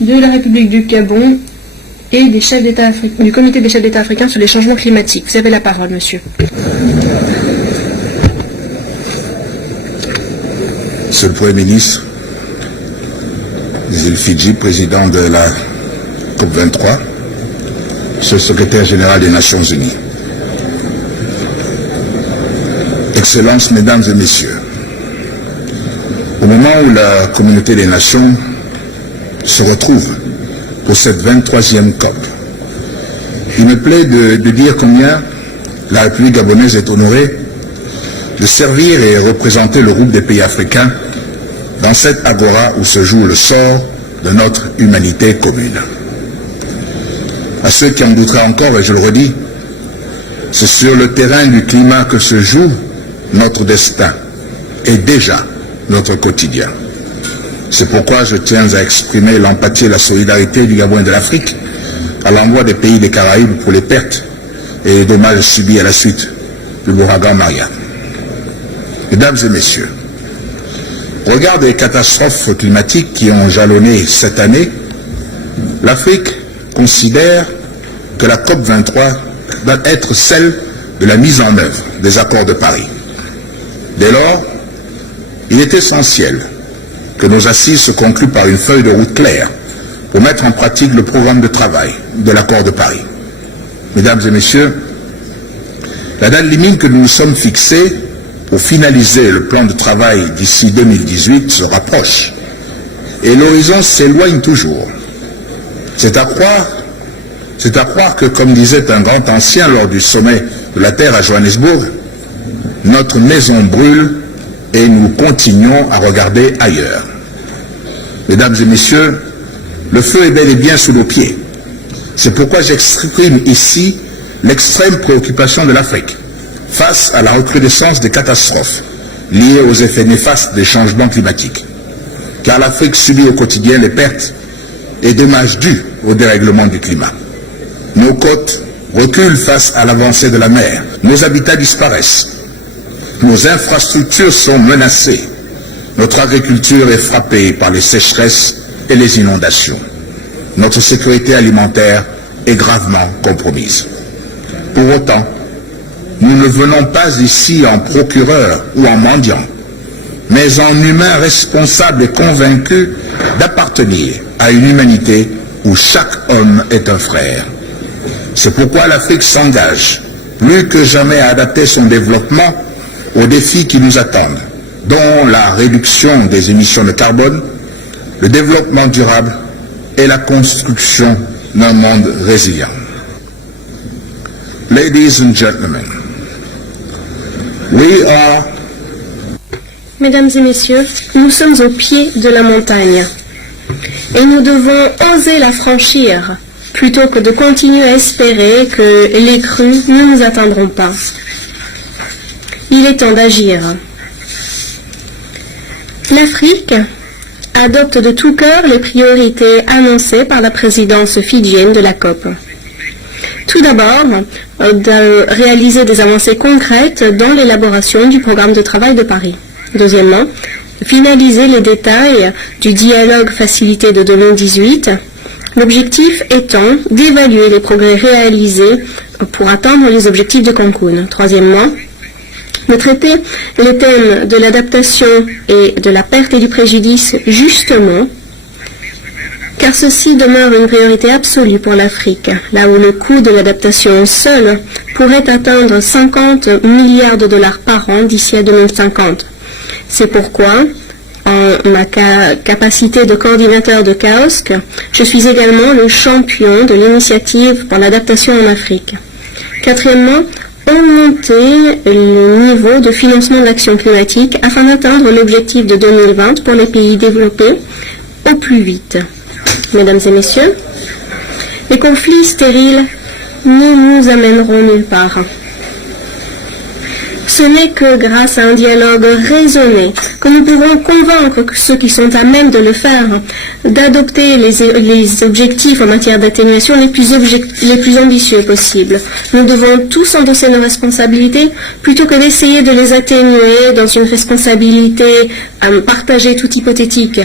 de la République du Gabon et des chefs d'État du Comité des chefs d'État africains sur les changements climatiques. Vous avez la parole, monsieur. Monsieur le Premier ministre des îles Fidji, président de la COP23, Monsieur le secrétaire général des Nations Unies, Excellences, Mesdames et Messieurs, au moment où la communauté des nations se retrouve pour cette 23e COP, il me plaît de dire combien la République gabonaise est honorée de servir et représenter le groupe des pays africains dans cette agora où se joue le sort de notre humanité commune. À ceux qui en douteraient encore, et je le redis, c'est sur le terrain du climat que se joue notre destin et déjà notre quotidien. C'est pourquoi je tiens à exprimer l'empathie et la solidarité du Gabon et de l'Afrique à l'envoi des pays des Caraïbes pour les pertes et les dommages subis à la suite du l'ouragan Maria. Mesdames et messieurs, au regard des catastrophes climatiques qui ont jalonné cette année, l'Afrique considère que la COP23 doit être celle de la mise en œuvre des accords de Paris. Dès lors, il est essentiel que nos assises se concluent par une feuille de route claire pour mettre en pratique le programme de travail de l'accord de Paris. Mesdames et messieurs, la date limite que nous nous sommes fixée pour finaliser le plan de travail d'ici 2018 se rapproche et l'horizon s'éloigne toujours. C'est à croire que, comme disait un grand ancien lors du sommet de la Terre à Johannesburg, notre maison brûle et nous continuons à regarder ailleurs. Mesdames et messieurs, le feu est bel et bien sous nos pieds. C'est pourquoi j'exprime ici l'extrême préoccupation de l'Afrique face à la recrudescence des catastrophes liées aux effets néfastes des changements climatiques. Car l'Afrique subit au quotidien les pertes et dommages dus au dérèglement du climat. Nos côtes reculent face à l'avancée de la mer. Nos habitats disparaissent. Nos infrastructures sont menacées. Notre agriculture est frappée par les sécheresses et les inondations. Notre sécurité alimentaire est gravement compromise. Pour autant, nous ne venons pas ici en procureur ou en mendiant, mais en humains responsables et convaincus d'appartenir à une humanité où chaque homme est un frère. C'est pourquoi l'Afrique s'engage plus que jamais à adapter son développement aux défis qui nous attendent, dont la réduction des émissions de carbone, le développement durable et la construction d'un monde résilient. Ladies and gentlemen, we are... Mesdames et messieurs, nous sommes au pied de la montagne et nous devons oser la franchir plutôt que de continuer à espérer que les crues ne nous atteindront pas. Il est temps d'agir. L'Afrique adopte de tout cœur les priorités annoncées par la présidence fidjienne de la COP. Tout d'abord, de réaliser des avancées concrètes dans l'élaboration du programme de travail de Paris. Deuxièmement, finaliser les détails du dialogue facilité de 2018, l'objectif étant d'évaluer les progrès réalisés pour atteindre les objectifs de Cancun. Troisièmement, de traiter les thèmes de l'adaptation et de la perte et du préjudice justement, car ceci demeure une priorité absolue pour l'Afrique, là où le coût de l'adaptation seul pourrait atteindre 50 milliards de dollars par an d'ici à 2050. C'est pourquoi, en ma capacité de coordinateur de CAOSC, je suis également le champion de l'initiative pour l'adaptation en Afrique. Quatrièmement, augmenter le niveau de financement de l'action climatique afin d'atteindre l'objectif de 2020 pour les pays développés au plus vite. Mesdames et messieurs, les conflits stériles ne nous amèneront nulle part. Ce n'est que grâce à un dialogue raisonné que nous pourrons convaincre ceux qui sont à même de le faire d'adopter les objectifs en matière d'atténuation les plus ambitieux possibles. Nous devons tous endosser nos responsabilités plutôt que d'essayer de les atténuer dans une responsabilité partagée toute hypothétique.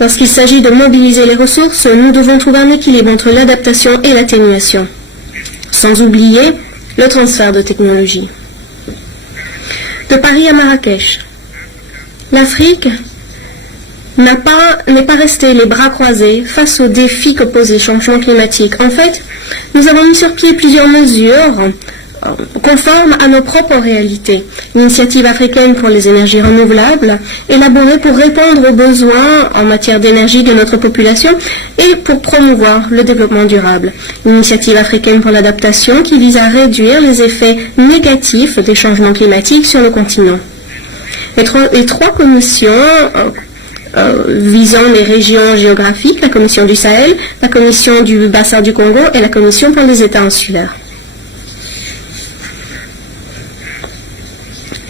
Lorsqu'il s'agit de mobiliser les ressources, nous devons trouver un équilibre entre l'adaptation et l'atténuation, sans oublier le transfert de technologie. De Paris à Marrakech, l'Afrique n'est pas restée les bras croisés face aux défis que pose les changements climatiques. En fait, nous avons mis sur pied plusieurs mesures conformes à nos propres réalités. L'initiative africaine pour les énergies renouvelables, élaborée pour répondre aux besoins en matière d'énergie de notre population et pour promouvoir le développement durable. L'initiative africaine pour l'adaptation qui vise à réduire les effets négatifs des changements climatiques sur le continent. Les trois commissions visant les régions géographiques, la commission du Sahel, la commission du bassin du Congo et la commission pour les États insulaires.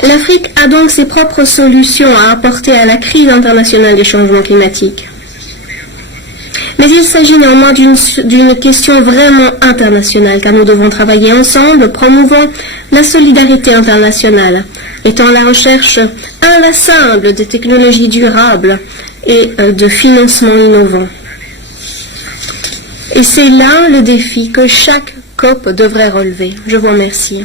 L'Afrique a donc ses propres solutions à apporter à la crise internationale des changements climatiques. Mais il s'agit néanmoins d'une question vraiment internationale, car nous devons travailler ensemble, promouvant la solidarité internationale, étant la recherche inlassable des technologies durables et de financement innovant. Et c'est là le défi que chaque COP devrait relever. Je vous remercie.